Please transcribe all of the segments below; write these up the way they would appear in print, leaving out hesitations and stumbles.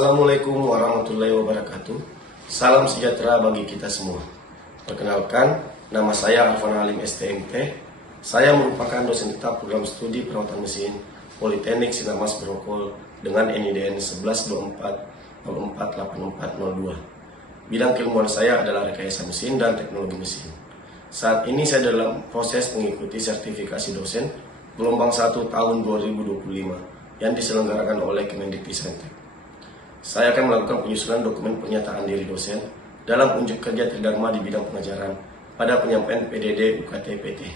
Assalamualaikum warahmatullahi wabarakatuh. Salam sejahtera bagi kita semua. Perkenalkan, nama saya Arfan Halim STMT. Saya merupakan dosen tetap program studi perawatan mesin Politeknik Sinarmas Grokol dengan NIDN 1124048402. Bidang keilmuan saya adalah rekayasa mesin dan teknologi mesin. Saat ini saya dalam proses mengikuti sertifikasi dosen gelombang 1 tahun 2025 yang diselenggarakan oleh Kemendikbudristek. Saya akan melakukan penyusunan dokumen pernyataan diri dosen dalam unjuk kerja terdharma di bidang pengajaran pada penyampaian PDD UKT PT.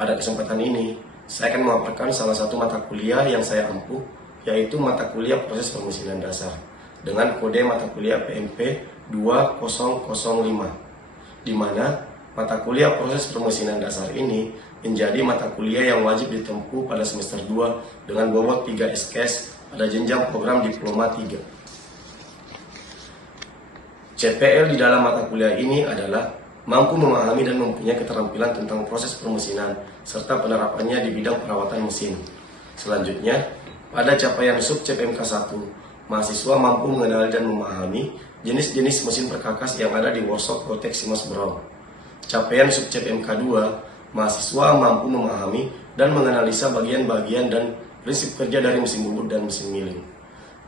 Pada kesempatan ini, saya akan memaparkan salah satu mata kuliah yang saya ampuh, yaitu mata kuliah proses pemesinan dasar dengan kode mata kuliah PMP 2005, di mana mata kuliah proses pemesinan dasar ini menjadi mata kuliah yang wajib ditempuh pada semester 2 dengan bobot 3 SKS pada jenjang program diploma 3. CPL di dalam mata kuliah ini adalah mampu memahami dan mempunyai keterampilan tentang proses permesinan serta penerapannya di bidang perawatan mesin. Selanjutnya, pada capaian sub CPMK 1, mahasiswa mampu mengenal dan memahami jenis-jenis mesin perkakas yang ada di workshop Protek Simas Brown. Capaian sub CPMK 2, mahasiswa mampu memahami dan menganalisa bagian-bagian dan prinsip kerja dari mesin bubut dan mesin milling.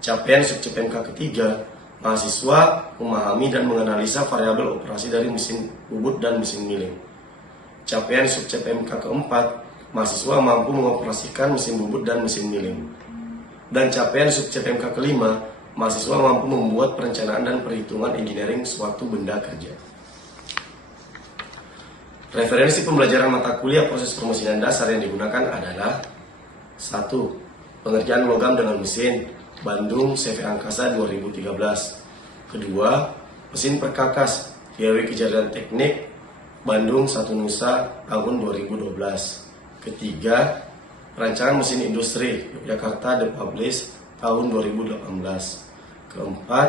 Capaian sub CPMK ketiga, mahasiswa memahami dan menganalisa variabel operasi dari mesin bubut dan mesin milling. Capaian sub CPMK keempat, mahasiswa mampu mengoperasikan mesin bubut dan mesin milling. Dan capaian sub CPMK kelima, mahasiswa mampu membuat perencanaan dan perhitungan engineering suatu benda kerja. Referensi pembelajaran mata kuliah proses permesinan dasar yang digunakan adalah 1. Pengerjaan logam dengan mesin Bandung CV Angkasa 2013. Kedua, mesin perkakas Teori Kejadian Teknik Bandung 1 Nusa tahun 2012. Ketiga, perancangan mesin industri Yogyakarta The Publish tahun 2018. Keempat,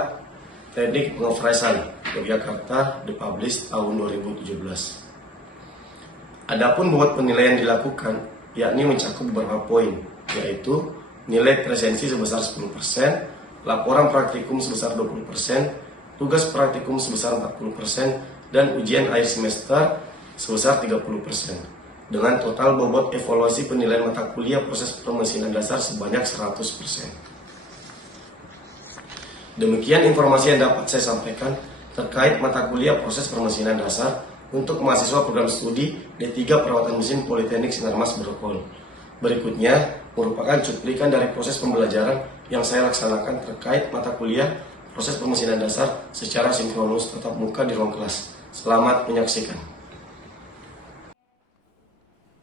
teknik pengefresan Yogyakarta The Publish tahun 2017. Adapun bobot penilaian dilakukan yakni mencakup beberapa poin, yaitu nilai presensi sebesar 10%, laporan praktikum sebesar 20%, tugas praktikum sebesar 40%, dan ujian akhir semester sebesar 30%, dengan total bobot evaluasi penilaian mata kuliah proses permesinan dasar sebanyak 100%. Demikian informasi yang dapat saya sampaikan terkait mata kuliah proses permesinan dasar untuk mahasiswa program studi D3 Perawatan Mesin Politeknik Sinarmas Grokol. Berikutnya merupakan cuplikan dari proses pembelajaran yang saya laksanakan terkait mata kuliah proses permesinan dasar secara sinkronus tatap muka di ruang kelas. Selamat menyaksikan.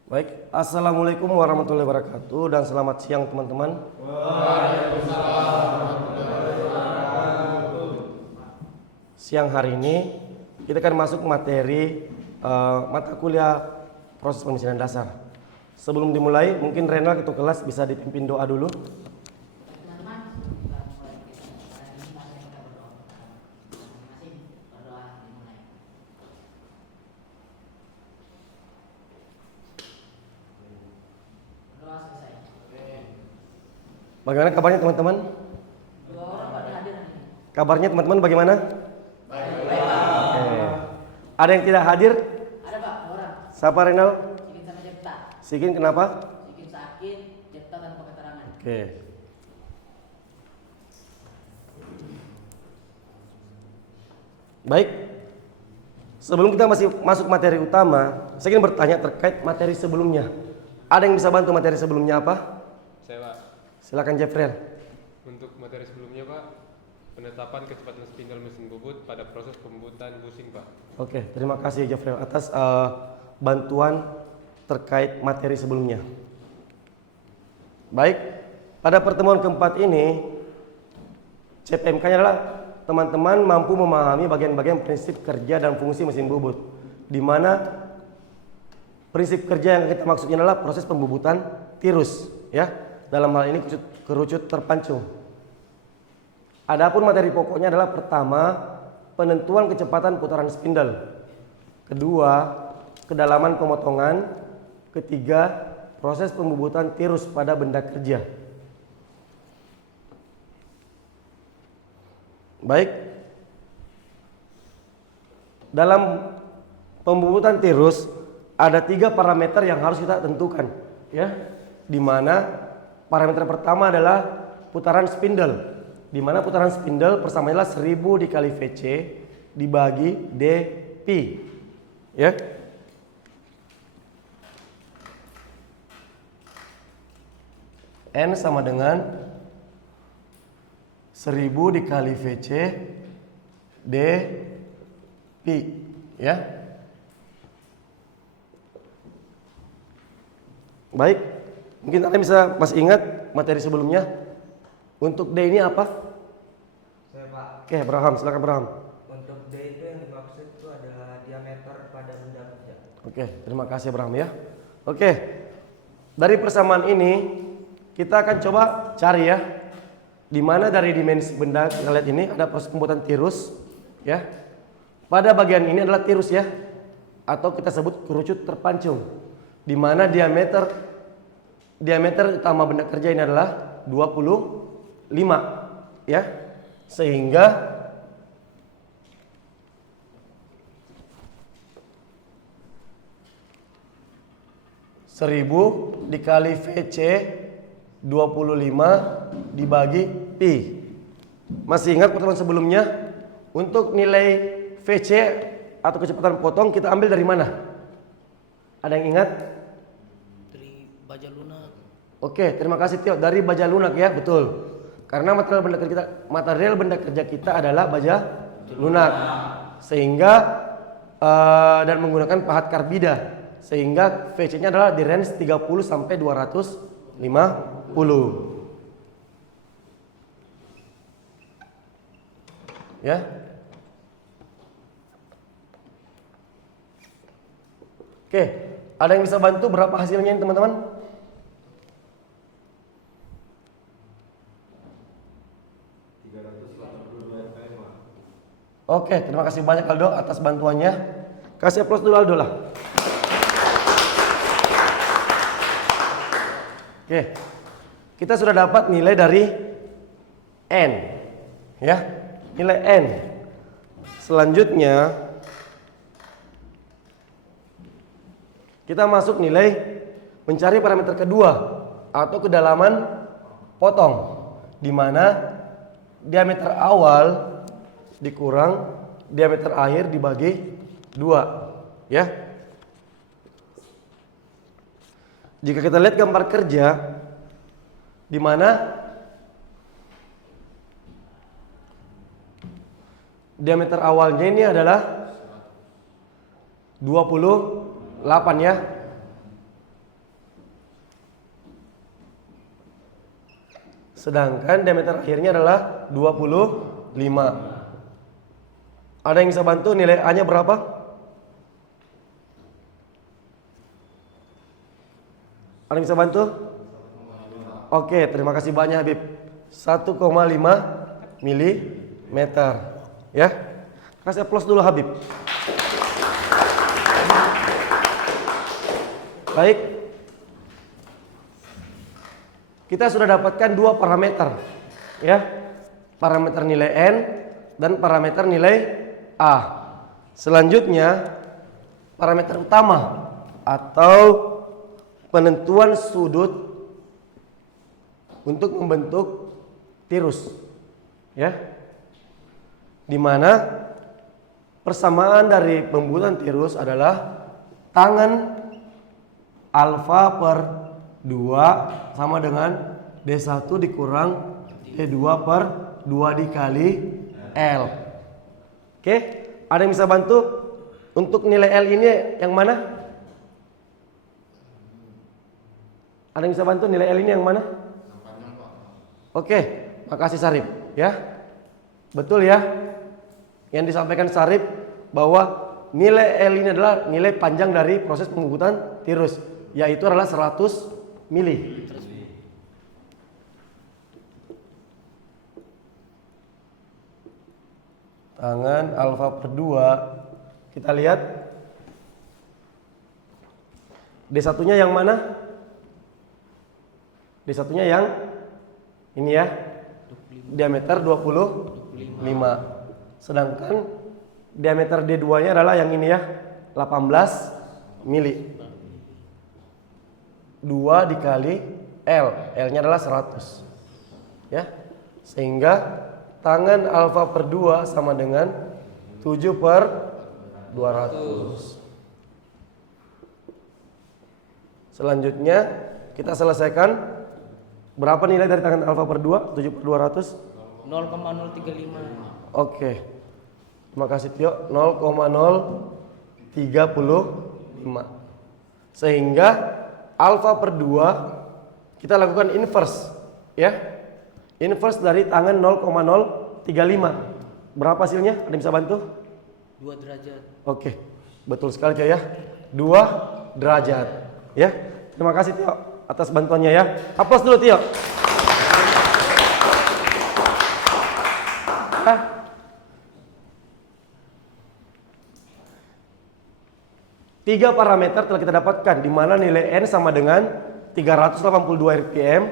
Baik, Assalamualaikum warahmatullahi wabarakatuh dan selamat siang teman-teman. Siang hari ini kita akan masuk materi mata kuliah proses pemesinan dasar. Sebelum dimulai, mungkin Renal ketua kelas bisa dipimpin doa dulu. Bagaimana kabarnya teman-teman? Kabarnya teman-teman bagaimana? Ada yang tidak hadir? Ada Pak, orang. Siapa Renal? Sikin sama Jepta. Sikin kenapa? Sikin sakit, Jepta tanpa keterangan. Oke. Baik. Sebelum kita masih masuk materi utama, saya ingin bertanya terkait materi sebelumnya. Ada yang bisa bantu materi sebelumnya apa? Saya Pak. Silakan Jeffrey. Untuk materi sebelumnya Pak, penetapan kecepatan spindle mesin bubut pada proses pembuatan busing Pak. Oke, terima kasih Jeffrey atas bantuan terkait materi sebelumnya. Baik, pada pertemuan keempat ini CPMK-nya adalah teman-teman mampu memahami bagian-bagian prinsip kerja dan fungsi mesin bubut, di mana prinsip kerja yang kita maksudnya adalah proses pembubutan tirus, ya. Dalam hal ini kerucut terpancung. Adapun materi pokoknya adalah pertama, penentuan kecepatan putaran spindle. Kedua, kedalaman pemotongan. Ketiga, proses pembubutan tirus pada benda kerja. Baik. Dalam pembubutan tirus ada 3 parameter yang harus kita tentukan, ya. Di mana parameter pertama adalah putaran spindle. Di mana putaran spindle persamaannya adalah 1000 dikali VC dibagi dP, ya. N sama dengan 1000 dikali VC dP, ya. Baik, mungkin Anda bisa masih ingat materi sebelumnya. Untuk D ini apa? Saya Pak, Oke, Abraham, silakan Abraham. untuk D itu yang dimaksud itu adalah diameter pada benda kerja. Oke, terima kasih Abraham ya. Oke, dari persamaan ini kita akan coba cari ya, di mana dari dimensi benda kita lihat ini ada proses pembuatan tirus, ya. Pada bagian ini adalah tirus ya, atau kita sebut kerucut terpancung, di mana diameter utama benda kerja ini adalah 25, ya. Sehingga seribu dikali VC 25 dibagi Pi. Masih ingat pertemuan sebelumnya? Untuk nilai VC atau kecepatan potong kita ambil dari mana? Ada yang ingat? Dari baja lunak. Oke, terima kasih Tio. Dari baja lunak ya, betul. Karena material benda kerja kita adalah baja lunak. Sehingga dan menggunakan pahat karbida. Sehingga VC-nya adalah di range 30 sampai 250. Ya. Oke, ada yang bisa bantu berapa hasilnya ini teman-teman? Oke, terima kasih banyak Aldo atas bantuannya. Kasih aplaus dulu Aldo lah. Oke, kita sudah dapat nilai dari N, ya, nilai N. Selanjutnya kita masuk nilai mencari parameter kedua atau kedalaman potong, di mana diameter awal dikurang diameter akhir dibagi 2, ya. Jika kita lihat gambar kerja, di mana diameter awalnya ini adalah 28 ya. Sedangkan diameter akhirnya adalah 25. Ada yang bisa bantu nilai A-nya berapa? Ada yang bisa bantu? Oke, terima kasih banyak Habib. 1,5 mm. Ya. Kasih aplaus dulu Habib. Baik. Kita sudah dapatkan 2 parameter. Ya. Parameter nilai N dan parameter nilai A. Selanjutnya parameter utama atau penentuan sudut untuk membentuk tirus, ya, di mana persamaan dari pembuatan tirus adalah tangan alfa per 2 sama dengan D1 dikurang D2 per 2 dikali L. Oke, ada yang bisa bantu untuk nilai L ini yang mana? Ada yang bisa bantu nilai L ini yang mana? Oke, makasih Sarip ya. Betul ya. Yang disampaikan Sarip bahwa nilai L ini adalah nilai panjang dari proses pembubutan tirus, yaitu adalah 100 mili. Tangan alfa per 2. Kita lihat D1-nya yang mana? D1-nya yang ini ya. Diameter 25 5. Sedangkan diameter D2-nya adalah yang ini ya, 18 mili. 2 dikali L, L-nya adalah 100. Ya. Sehingga tangan alfa per 2 sama dengan 7 per 200. Selanjutnya kita selesaikan. Berapa nilai dari tangan alfa per 2? 7 per 200? 0,035. Oke. Terima kasih Tio. 0,035. Sehingga alfa per 2 kita lakukan inverse, ya. Inverse dari tangan 0,035. Berapa hasilnya? Ada yang bisa bantu? 2 derajat. Oke. Betul sekali Tio ya. 2 derajat. Ya. Terima kasih Tio atas bantuannya ya. Aplaus dulu Tio. Tiga parameter telah kita dapatkan, di mana nilai N sama dengan 382 rpm,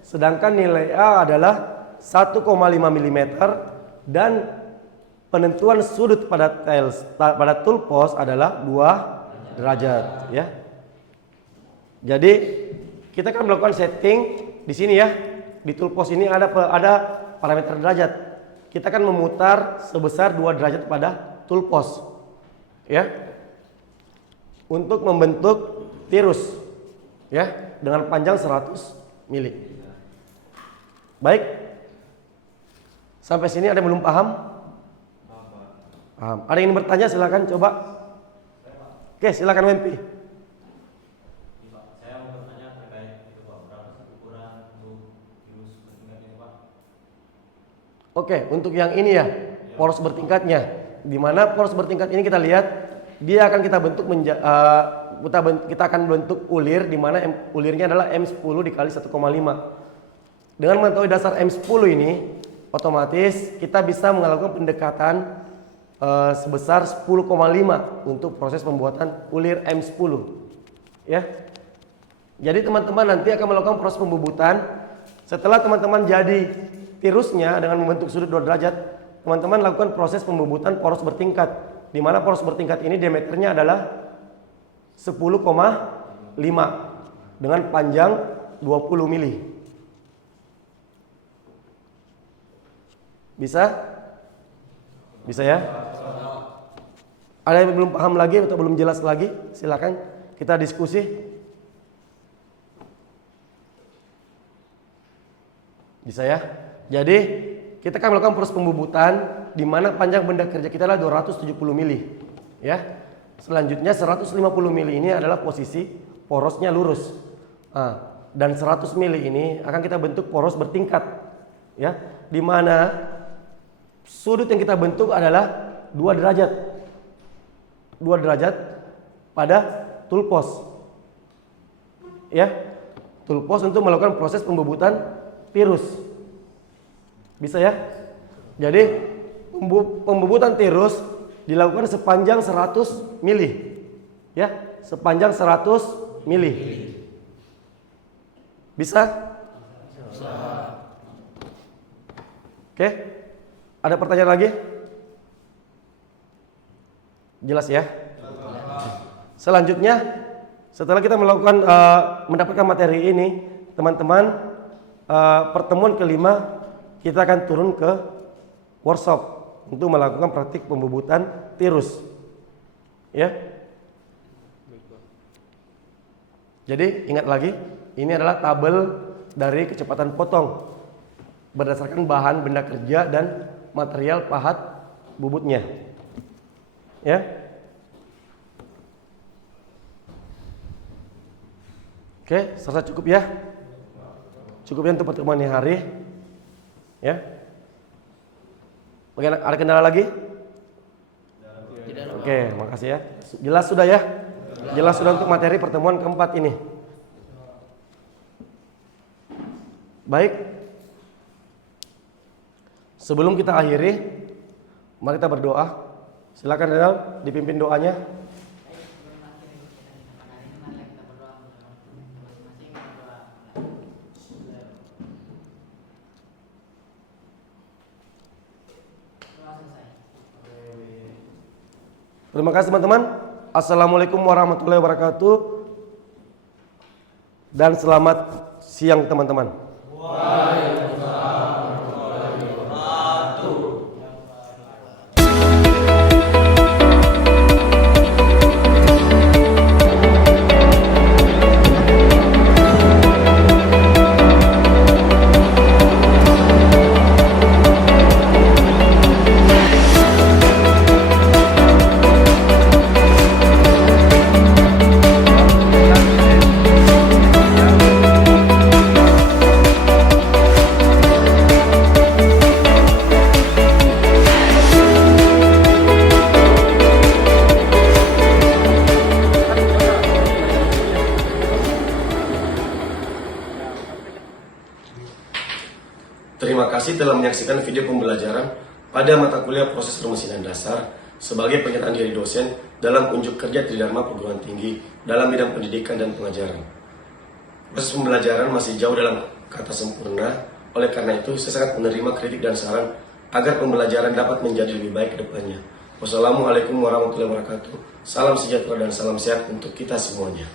sedangkan nilai A adalah 1,5 mm, dan penentuan sudut pada tool post adalah 2 derajat, ya. Jadi kita akan melakukan setting di sini ya. Di tool post ini ada parameter derajat. Kita akan memutar sebesar 2 derajat pada tool post, ya. Untuk membentuk tirus, ya, dengan panjang 100 mili. Baik. Sampai sini ada yang belum paham? Paham. Ada yang ingin bertanya, silakan coba. Oke, silakan WMP. Saya mau bertanya terkait itu Pak, berapa sih ukuran untuk virus bertingkat ini Pak? Oke, untuk yang ini ya, poros bertingkatnya. Di mana poros bertingkat ini kita lihat dia akan kita bentuk kita akan bentuk ulir, di mana ulirnya adalah M10 dikali 1,5. Dengan mengetahui dasar M10 ini, otomatis kita bisa melakukan pendekatan sebesar 10,5 untuk proses pembuatan ulir M10. Ya. Jadi teman-teman nanti akan melakukan proses pembubutan. Setelah teman-teman jadi tirusnya dengan membentuk sudut 2 derajat, teman-teman lakukan proses pembubutan poros bertingkat, di mana poros bertingkat ini diameternya adalah 10,5 dengan panjang 20 mili. Bisa? Bisa ya? Ada yang belum paham lagi atau belum jelas lagi? Silakan kita diskusi. Bisa ya? Jadi kita akan melakukan proses pembubutan, di mana panjang benda kerja kita adalah 270 mili, ya. Selanjutnya 150 mili ini adalah posisi porosnya lurus, dan 100 mili ini akan kita bentuk poros bertingkat, ya, di mana sudut yang kita bentuk adalah 2 derajat, 2 derajat pada tool post, ya, tool post untuk melakukan proses pembubutan tirus. Bisa ya? Jadi pembubutan tirus dilakukan sepanjang 100 mili. Ya, sepanjang 100 mili. Bisa? Bisa. Oke. Ada pertanyaan lagi? Jelas ya? Selanjutnya, setelah kita melakukan mendapatkan materi ini, teman-teman, pertemuan kelima kita akan turun ke workshop untuk melakukan praktik pembubutan tirus, ya. Jadi ingat lagi, ini adalah tabel dari kecepatan potong berdasarkan bahan benda kerja dan material pahat bubutnya, ya. Oke, selesai cukup ya. Cukup ya untuk pertemuan hari, ya. Oke, ada kendala lagi? Tidak. Oke, makasih ya. Jelas sudah ya? Jelas sudah untuk materi pertemuan keempat ini. Baik. Sebelum kita akhiri, mari kita berdoa. Silakan Renal, dipimpin doanya. Terima kasih teman-teman. Assalamualaikum warahmatullahi wabarakatuh. Dan selamat siang teman-teman. Terima kasih telah menyaksikan video pembelajaran pada mata kuliah proses permesinan dasar sebagai pernyataan diri dosen dalam unjuk kerja Tridharma Perguruan Tinggi dalam bidang pendidikan dan pengajaran. Proses pembelajaran masih jauh dalam kata sempurna, oleh karena itu saya sangat menerima kritik dan saran agar pembelajaran dapat menjadi lebih baik ke depannya. Wassalamualaikum warahmatullahi wabarakatuh. Salam sejahtera dan salam sehat untuk kita semuanya.